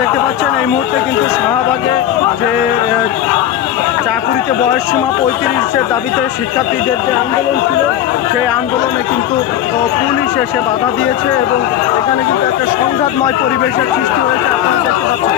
দেখতে পাচ্ছেন এই মুহূর্তে কিন্তু শাহবাগে যে চাকুরিতে বয়সসীমা 35-এর দাবিতে শিক্ষার্থীদের যে আন্দোলন ছিল সেই আন্দোলনে কিন্তু পুলিশ এসে বাধা দিয়েছে এবং এখানে কিন্তু একটা সংঘাতময় পরিবেশের সৃষ্টি হয়েছে। আপনারা দেখতে পাচ্ছেন